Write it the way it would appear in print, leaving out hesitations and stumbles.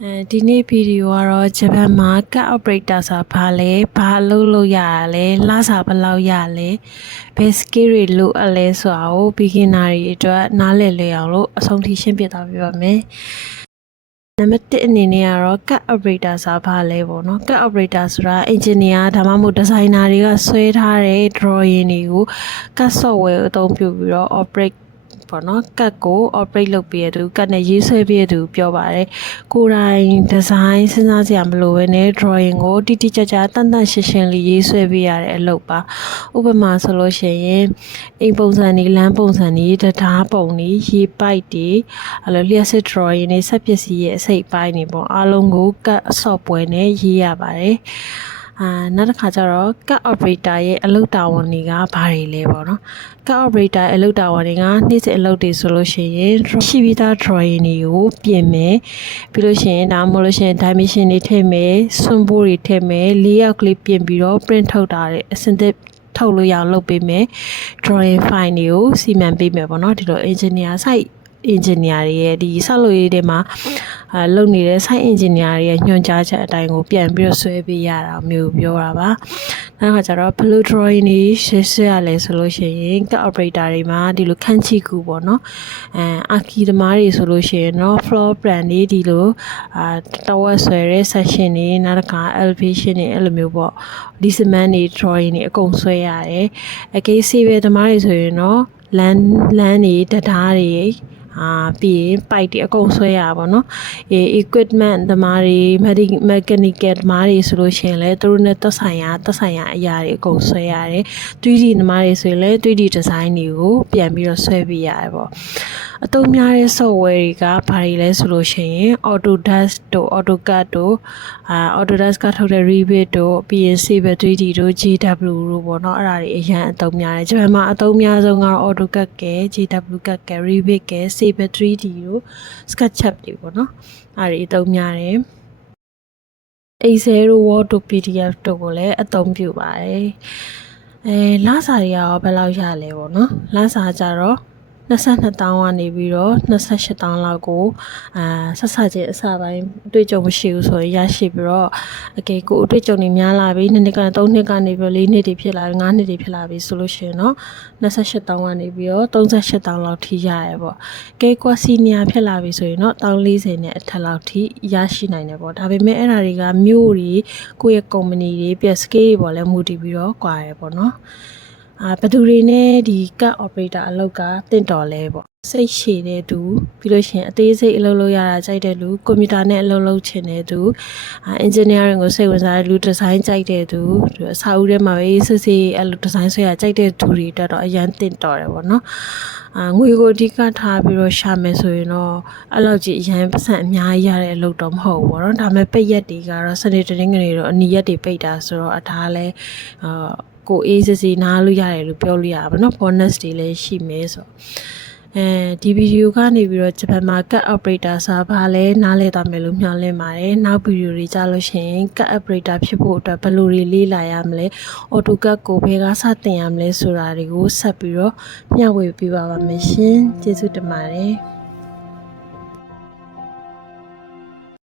ဒီနေ့ဗီဒီယိုကတော့ဂျပန်မှာ cut operator ဆိုတာဘာလဲဘာလုပ်ရလဲလစာဘယ်လောက်ရလဲဘယ် skill တွေလိုအပ်လဲဆိုတာကို beginner တွေအတွက်နားလည်လွယ်အောင်လို့အဆုံးထိရှင်းပြသွားပြပါမယ်နံပါတ်1အနေနဲ့ကတော့ cut operator ဆိုတာဘာလဲပေါ့နော် cut operator ဆိုတာ engineer ဒါမှမဟုတ် designer တွေကဆွဲထားတဲ့ drawing တွေကို cut software အသုံးပြုပြီးတော့ operateပေါ့နော်ကတ်ကို operate လုပ်ပေးရသူကတ်နဲ့ရေးဆွဲပေးရသူပြောပါတယ်ကိုယ်တိုင် design စဉ်းစားစရာမလိုဘဲနဲ့ drawing ကိုတိတိကျကျတန်တန်ရှင်းရှင်းလေးရေးဆွဲပေးရတဲ့အလုပ်ပါဥပမာဆိုလို့ရှိရင်အိမ်ပုံစံတွေလမ်းပုံစံတွေတရားပုံတွေရေပိုက်တွေအဲ့လိုလျှက်စစ် drawing တွေစက်ပစ္စည်းရဲ့အစိတ်ပိုင်းတွေပေါ့အားလုံးကိုကတ် software နဲ့ရေးရပါတယ်နောက်တစ်ခါကျတော့ cut operator ရဲ့အလုပ်တာဝန်တွေကဘာတွေလဲပေါ့နော် cut operator အလုပ်တာဝန်တွေကနေ့စဉ်အလုပ်တွေဆိုလို့ရှိရင်ရှိပြီးသား drawing တွေကိုပြင်မယ်ပြီးလို့ရှိရင်ဒါမှမဟုတ်လို့ရှိရင် dimension တွေထည့်မယ်စွန့်ပိုးတွေထည့်မယ် layout ကလေးပြင်ပြီးတော့ print ထုတ်တာတဲ့အစင်သစ်ထုတ်လို့ရအောင်လုပ်ပေးမယ် drawing file တွေကိုစီမံပေးမယ်ပေါ့နော်ဒီလို engineer site engineer တွေရဲ့ဒီဆောက်လုပ်ရေးတွေမှာလုပ်နေတဲ့ site engineer တွေရဲ့ညွှန်ကြားချက်အတိုင်းကိုပြန်ပြီးတော့ဆွဲပေးရတာမျိုးပြောတာပါနောက်တစ်ခါကျတော့ blue drawing တွေဆွဲရလဲဆိုလို့ရှိရင် cut operator တွေမှာဒီလိုခန်းချီကူပေါ့နော်အာကီသမားတွေဆိုလို့ရှိရင်တော့ floor plan တွေဒီလိုတဝက်ဆွဲတဲ့ section တွေနောက်တစ်ခါ elevation တွေအဲ့လိုမျိုးပေါ့ disman တွေ drawing တွေအကုန်ဆွဲရတယ်အကိစီပဲသမားတွေဆိုရင်တော့လမ်းတွေတရားတွေပြီးရင် pipe တွေအကုန်ဆွဲရပါတော့equipment သမားတွေ mechanical သမားတွေဆိုလို့ရှိရင်လည်းသူတို့နဲ့သက်ဆိုင်ရာအရာတွေအကုန်ဆွဲရတယ် 3D သမားတွေဆိုရင်လည်း 3D design တွေကိုပြန်ပြီးတော့ဆွဲပေးရတယ်ပေါ့အသုံးများတဲ့ software တွေကဘာတွေလဲဆိုလို့ရှိရင် Autodesk တို့ AutoCAD တို့Autodesk ကထုတ်တဲ့ Revit တို့ပြီးရင် Civil 3D တို့ GW တို့ပေါ့နော်အဲ့ဒါတွေအရင်အသုံးများတယ်ဂျပန်မှာအသုံးများဆုံးကတော့ AutoCAD က GW က Revit က Civil 3D တို့ SketchUp တွေပေါ့နော်အဲ့ဒီအသုံးများတယ် Excel တို့ Word တို့ PDF တို့ကိုလည်းအသုံးပြုပါတယ်လစာတွေရောဘယ်လောက်ရလဲပေါ့နော်လစာကြတော့22တောင်းကနေပြီးတော့28တောင်းလောက်ကိုဆက်ချင်းအစပိုင်းအတွေ့အကြုံမရှိဘူးဆိုရင်ရရှိပြီးတော့အကေကိုအတွေ့အကြုံတွေများလာပြီ2နှစ်ကနေ3နှစ်ကနေပြီး4နှစ်တွေဖြစ်လာပြီ5နှစ်တွေဖြစ်လာပြီဆိုလို့ရှိရင်တော့28တောင်းကနေပြီးတော့38တောင်းလောက်ထိရရပေါ့ကေကွာစီနီယာဖြစ်လာပြီဆိုရင်တော့40နဲ့အထက်လောက်ထိရရှိနိုင်တယ်ပေါ့ဒါပေမဲ့အဲ့ဒါတွေကမြို့တွေကိုယ့်ရဲ့ company တွေပြ scale တွေပေါ်လဲမူတည်ပြီးတော့ကွာရပေါ့နော်ဘယ်သူတွေနဲ့ဒီ cut operator အလုပ်ကတင့်တော်လဲပေါ့စိတ်ရှည်တဲ့သူပြီးလို့ရှိရင်အသေးစိတ်အလုပ်လုပ်ရတာကြိုက်တဲ့လူကွန်ပျူတာနဲ့အလုပ်လုပ်ချင်တဲ့သူ engineering ကိုစိတ်ဝင်စားတဲ့လူ design ကြိုက်တဲ့သူအစာအုပ်ထဲမှာပဲစစ်စစ်အဲ့လို design ဆွဲရကြိုက်တဲ့သူတွေအတွက်တော့အရန်တင့်တော်တယ်ပေါ့နော်ငွေကိုအဓိကထားပြီးတော့ရှာမယ်ဆိုရင်တော့အဲ့လောက်ကြီးအရန်ပတ်စံအများကြီးရတဲ့အလုပ်တော့မဟုတ်ဘူးပေါ့နော်ဒါပေမဲ့ပိတ်ရက်တွေကတော့စနေတနင်္ဂနွေတော့အနီရက်တွေပိတ်တာဆိုတော့ဒါလည်းကိုအေးစစ်စစ်နားလို့ရတယ်လို့ပြောလို့ရပါတော့ bonus တွေလည်းရှိမယ်ဆိုဒီဗီဒီယိုကနေပြီးတော့ဂျပန်မှာ cut operator ဆိုတာဘာလဲနားလည်သွားမယ်လို့မျှော်လင့်ပါတယ်နောက်ဗီဒီယိုတွေကြလို့ရှိရင် cut operator ဖြစ်ဖို့အတွက်ဘယ်လိုတွေလေ့လာရမလဲ AutoCAD ကိုဘယ်ကစတင်ရမလဲဆိုတာတွေကိုဆက်ပြီးတော့မျှဝေပြပါမယ်ရှင်ကျေးဇူးတင်ပါတယ်